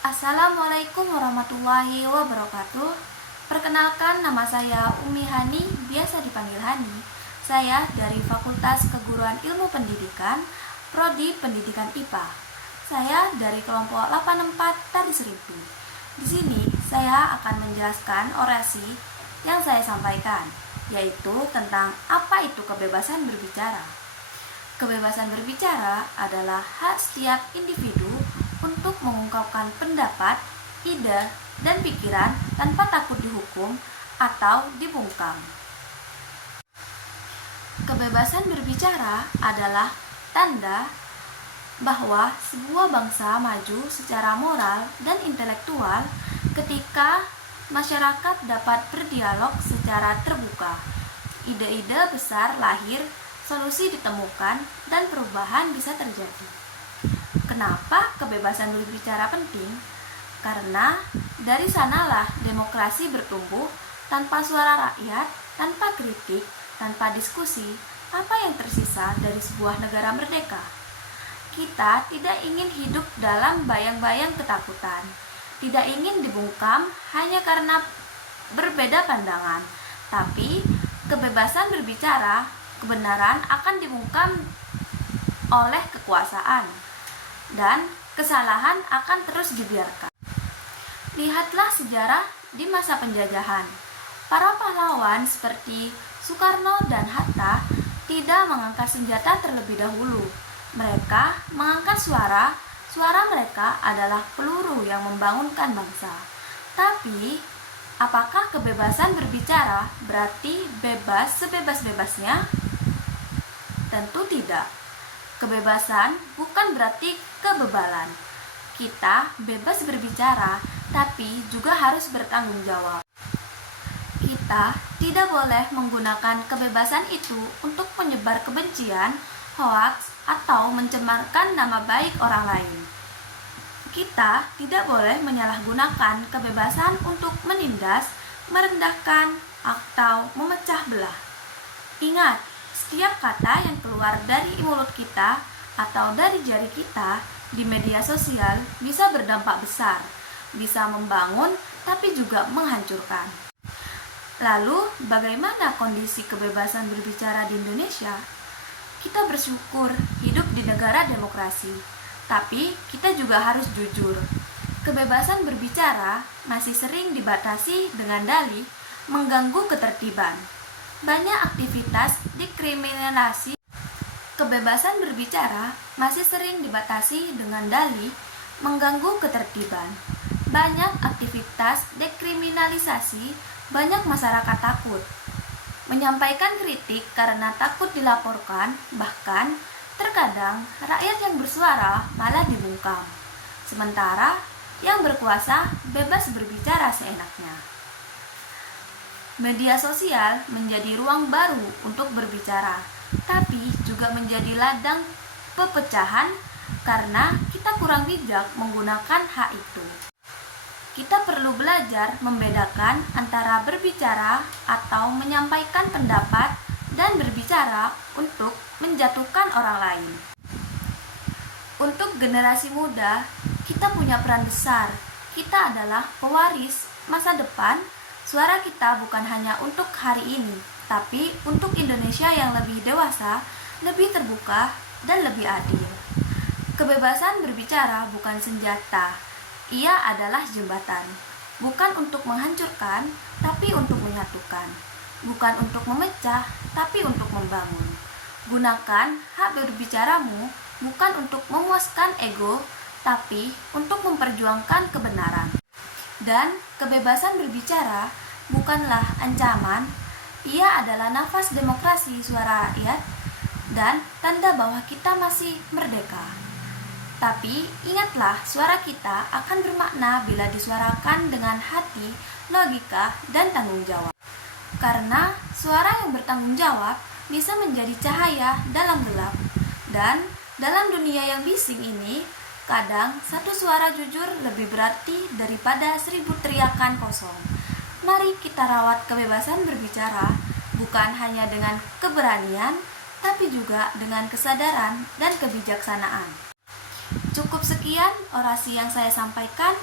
Assalamualaikum warahmatullahi wabarakatuh. Perkenalkan, nama saya Umi Hani, biasa dipanggil Hani. Saya dari Fakultas Keguruan Ilmu Pendidikan, Prodi Pendidikan IPA. Saya dari kelompok 84 Tari Seribu. Di sini saya akan menjelaskan orasi yang saya sampaikan, yaitu tentang apa itu kebebasan berbicara. Kebebasan berbicara adalah hak setiap individu untuk mengungkapkan pendapat, ide, dan pikiran tanpa takut dihukum atau dibungkam. Kebebasan berbicara adalah tanda bahwa sebuah bangsa maju secara moral dan intelektual ketika masyarakat dapat berdialog secara terbuka. Ide-ide besar lahir, solusi ditemukan, dan perubahan bisa terjadi. Kenapa kebebasan berbicara penting? Karena dari sanalah demokrasi bertumbuh. Tanpa suara rakyat, tanpa kritik, tanpa diskusi, apa yang tersisa dari sebuah negara merdeka? Kita tidak ingin hidup dalam bayang-bayang ketakutan, tidak ingin dibungkam hanya karena berbeda pandangan, tapi kebebasan berbicara, kebenaran akan dibungkam oleh kekuasaan, dan kesalahan akan terus dibiarkan. Lihatlah sejarah di masa penjajahan. Para pahlawan seperti Soekarno dan Hatta tidak mengangkat senjata terlebih dahulu. Mereka mengangkat suara mereka adalah peluru yang membangunkan bangsa. Tapi, apakah kebebasan berbicara berarti bebas sebebas-bebasnya? Tentu tidak. Kebebasan bukan berarti kebebalan. Kita bebas berbicara, tapi juga harus bertanggung jawab. Kita tidak boleh menggunakan kebebasan itu untuk menyebar kebencian, hoaks, atau mencemarkan nama baik orang lain. Kita tidak boleh menyalahgunakan kebebasan untuk menindas, merendahkan, atau memecah belah. Ingat, setiap kata yang keluar dari mulut kita atau dari jari kita di media sosial bisa berdampak besar, bisa membangun tapi juga menghancurkan. Lalu, bagaimana kondisi kebebasan berbicara di Indonesia? Kita bersyukur hidup di negara demokrasi, tapi kita juga harus jujur. Kebebasan berbicara masih sering dibatasi dengan dalih mengganggu ketertiban. Banyak aktivitas dikriminalisasi. Kebebasan berbicara masih sering dibatasi dengan dalih mengganggu ketertiban. Banyak aktivitas dekriminalisasi, banyak masyarakat takut menyampaikan kritik karena takut dilaporkan, bahkan terkadang rakyat yang bersuara malah dibungkam. Sementara yang berkuasa bebas berbicara seenaknya. Media sosial menjadi ruang baru untuk berbicara, tapi juga menjadi ladang pepecahan karena kita kurang bijak menggunakan hak itu. Kita perlu belajar membedakan antara berbicara atau menyampaikan pendapat dan berbicara untuk menjatuhkan orang lain. Untuk generasi muda, kita punya peran besar. Kita adalah pewaris masa depan. Suara kita bukan hanya untuk hari ini, tapi untuk Indonesia yang lebih dewasa, lebih terbuka, dan lebih adil. Kebebasan berbicara bukan senjata. Ia adalah jembatan, bukan untuk menghancurkan, tapi untuk menyatukan. Bukan untuk memecah, tapi untuk membangun. Gunakan hak berbicaramu bukan untuk memuaskan ego, tapi untuk memperjuangkan kebenaran. Dan kebebasan berbicara bukanlah ancaman, ia adalah nafas demokrasi suara rakyat dan tanda bahwa kita masih merdeka. Tapi ingatlah, suara kita akan bermakna bila disuarakan dengan hati, logika, dan tanggung jawab. Karena suara yang bertanggung jawab bisa menjadi cahaya dalam gelap. Dan dalam dunia yang bising ini, kadang satu suara jujur lebih berarti daripada 1000 teriakan kosong. Mari kita rawat kebebasan berbicara, bukan hanya dengan keberanian, tapi juga dengan kesadaran dan kebijaksanaan. Cukup sekian orasi yang saya sampaikan.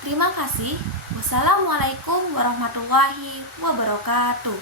Terima kasih. Wassalamualaikum warahmatullahi wabarakatuh.